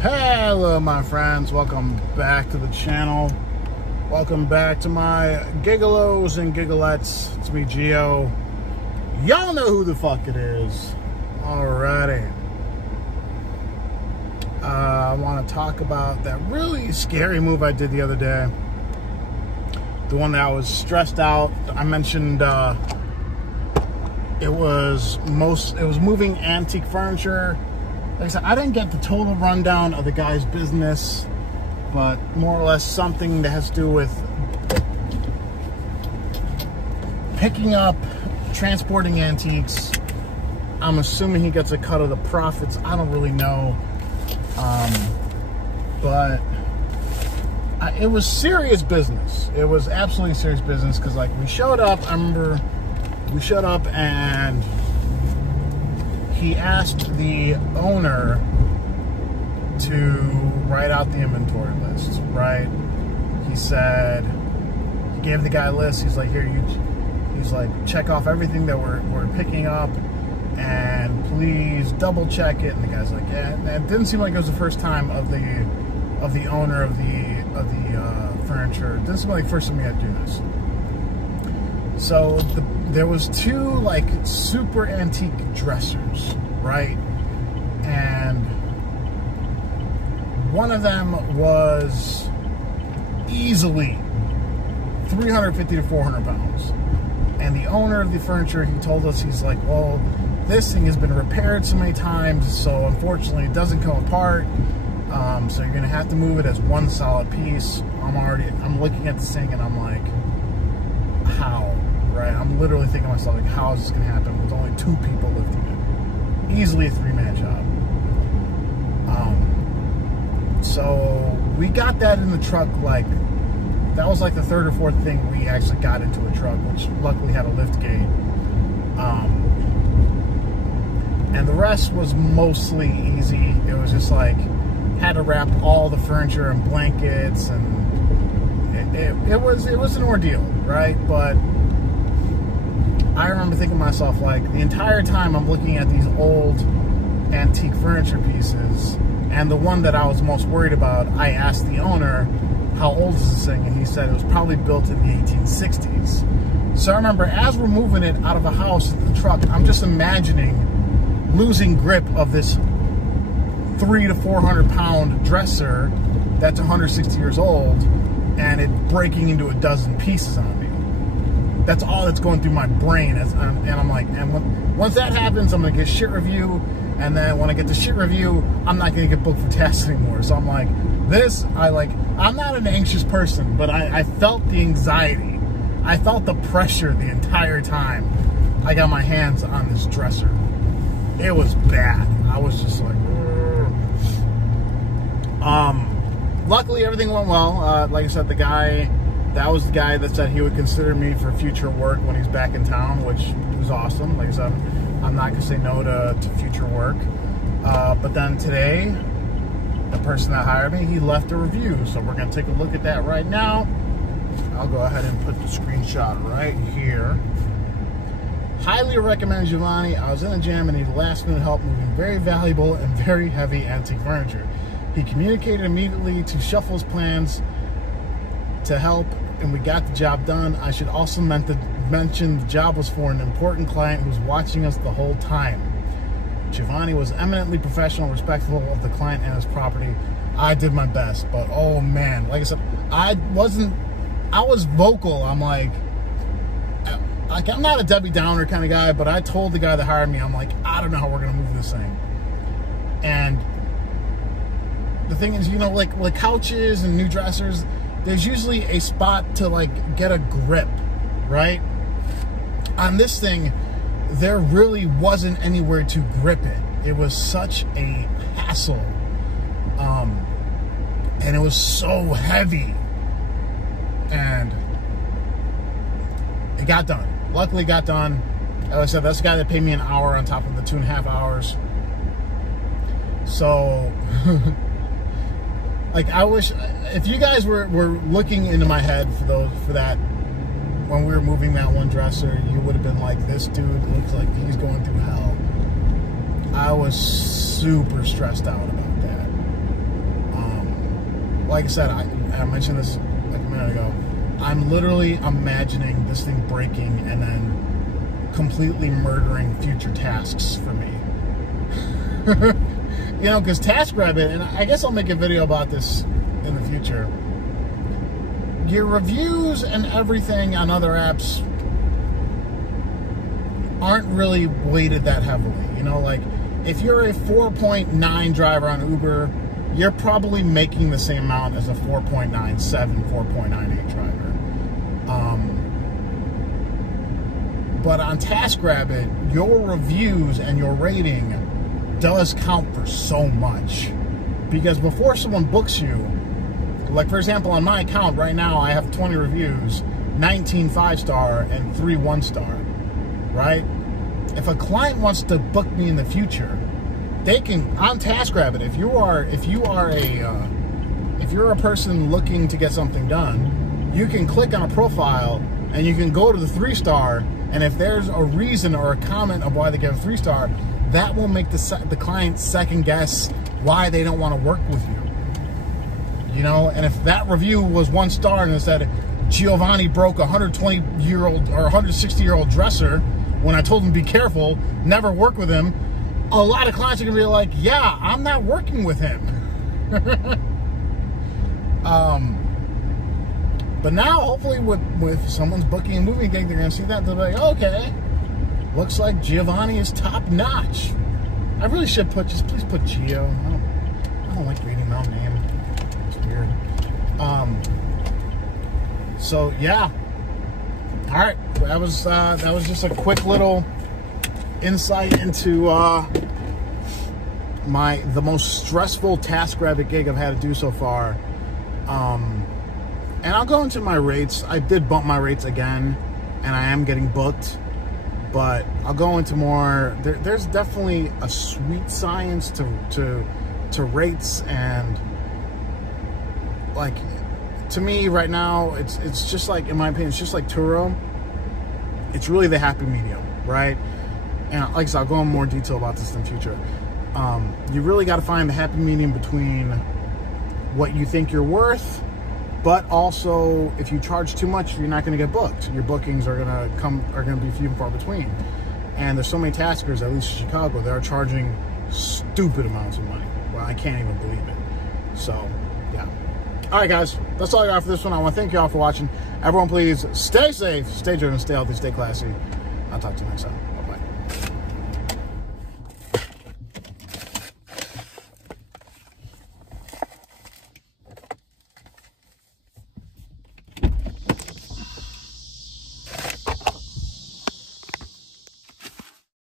Hello my friends, welcome back to the channel. Welcome back to my Gig-Olos and Gigolettes. It's me, Gio. Y'all know who the fuck it is. Alrighty. I want to talk about that really scary move I did the other day. The one that I was stressed out. I mentioned it was moving antique furniture. Like I said, I didn't get the total rundown of the guy's business, but more or less something that has to do with picking up, transporting antiques. I'm assuming he gets a cut of the profits. I don't really know. But it was serious business. It was absolutely serious business because, like, we showed up. I remember we showed up and he asked the owner to write out the inventory list, right? He said, he gave the guy a list. He's like, here, he's like, check off everything that we're picking up and please double check it. And the guy's like, yeah. And it didn't seem like it was the first time of the owner of the furniture. It didn't seem like the first time we had to do this. So there was two like super antique dressers, right? And one of them was easily 350 to 400 pounds. And the owner of the furniture, he told us, he's like, well, this thing has been repaired so many times, so unfortunately it doesn't come apart. So you're gonna have to move it as one solid piece. I'm looking at this thing and I'm like, how? Right? I'm literally thinking to myself, like, how is this gonna happen with only two people lifting it? Easily a three-man job. So we got that in the truck, like, that was like the third or fourth thing we actually got into a truck, which luckily had a lift gate. And the rest was mostly easy. It was just like, had to wrap all the furniture in blankets, and it was an ordeal, right? But I remember thinking to myself, like, the entire time I'm looking at these old antique furniture pieces, and the one that I was most worried about, I asked the owner, how old is this thing? And he said it was probably built in the 1860s. So I remember as we're moving it out of the house into the truck, I'm just imagining losing grip of this 300 to 400 pound dresser that's 160 years old and it breaking into a dozen pieces on me. That's all that's going through my brain. And I'm like, once that happens, I'm going to get shit review. And then when I get the shit review, I'm not going to get booked for tasks anymore. So I'm like, I'm not an anxious person, but I felt the anxiety. I felt the pressure the entire time I got my hands on this dresser. It was bad. I was just like, luckily everything went well. Like I said, that was the guy that said he would consider me for future work when he's back in town, which was awesome. Like I said, I'm not gonna say no to future work. But then today, the person that hired me, he left a review. So we're gonna take a look at that right now. I'll go ahead and put the screenshot right here. Highly recommend Giovanni. I was in a jam and needed last minute help moving very valuable and very heavy antique furniture. He communicated immediately to shuffle his plans to help, and we got the job done. I should also mention the job was for an important client who was watching us the whole time. Giovanni was eminently professional, respectful of the client and his property. I did my best, but oh man, like I said, I was vocal. I'm like, I'm not a Debbie Downer kind of guy, but I told the guy that hired me, I'm like, I don't know how we're gonna move this thing. And the thing is, you know, like couches and new dressers, there's usually a spot to like get a grip, right? On this thing, there really wasn't anywhere to grip it. It was such a hassle. And it was so heavy. And it got done. Luckily got done. Like I said, that's the guy that paid me an hour on top of the 2.5 hours. So, like, I wish, if you guys were looking into my head for that, when we were moving that one dresser, you would have been like, this dude looks like he's going through hell. I was super stressed out about that. like I said, I mentioned this like a minute ago. I'm literally imagining this thing breaking and then completely murdering future tasks for me. You know, because TaskRabbit, and I guess I'll make a video about this in the future, your reviews and everything on other apps aren't really weighted that heavily. You know, like, if you're a 4.9 driver on Uber, you're probably making the same amount as a 4.97, 4.98 driver. But on TaskRabbit, your reviews and your rating does count for so much. Because before someone books you, like for example on my account right now, I have 20 reviews, 19 5-star and 3 1-star, right? If a client wants to book me in the future, they can, on TaskRabbit, if you're a person looking to get something done, you can click on a profile and you can go to the 3-star, and if there's a reason or a comment of why they get a 3-star, that will make the client second guess why they don't want to work with you. You know, and if that review was 1 star and it said Giovanni broke a 120-year-old or 160-year-old dresser when I told him to be careful, never work with him, a lot of clients are gonna be like, yeah, I'm not working with him. But now, hopefully, with someone's booking a movie gig, they're gonna see that, they'll be like, okay, looks like Giovanni is top notch. I really should put, just please put Gio. I don't like reading my own name. It's weird. So yeah. All right, that was just a quick little insight into the most stressful TaskRabbit gig I've had to do so far. And I'll go into my rates. I did bump my rates again, and I am getting booked. But I'll go into more. There's definitely a sweet science to rates, and like, to me right now, it's just like, in my opinion, it's just like Turo. It's really the happy medium, right? And like I said, I'll go in more detail about this in the future. You really got to find the happy medium between what you think you're worth, but also if you charge too much, you're not going to get booked. Your bookings are going to be few and far between. And there's so many taskers, at least in Chicago, that are charging stupid amounts of money. Well, I can't even believe it. So, yeah. All right, guys, that's all I got for this one. I want to thank you all for watching. Everyone, please stay safe, stay driven, stay healthy, stay classy. I'll talk to you next time.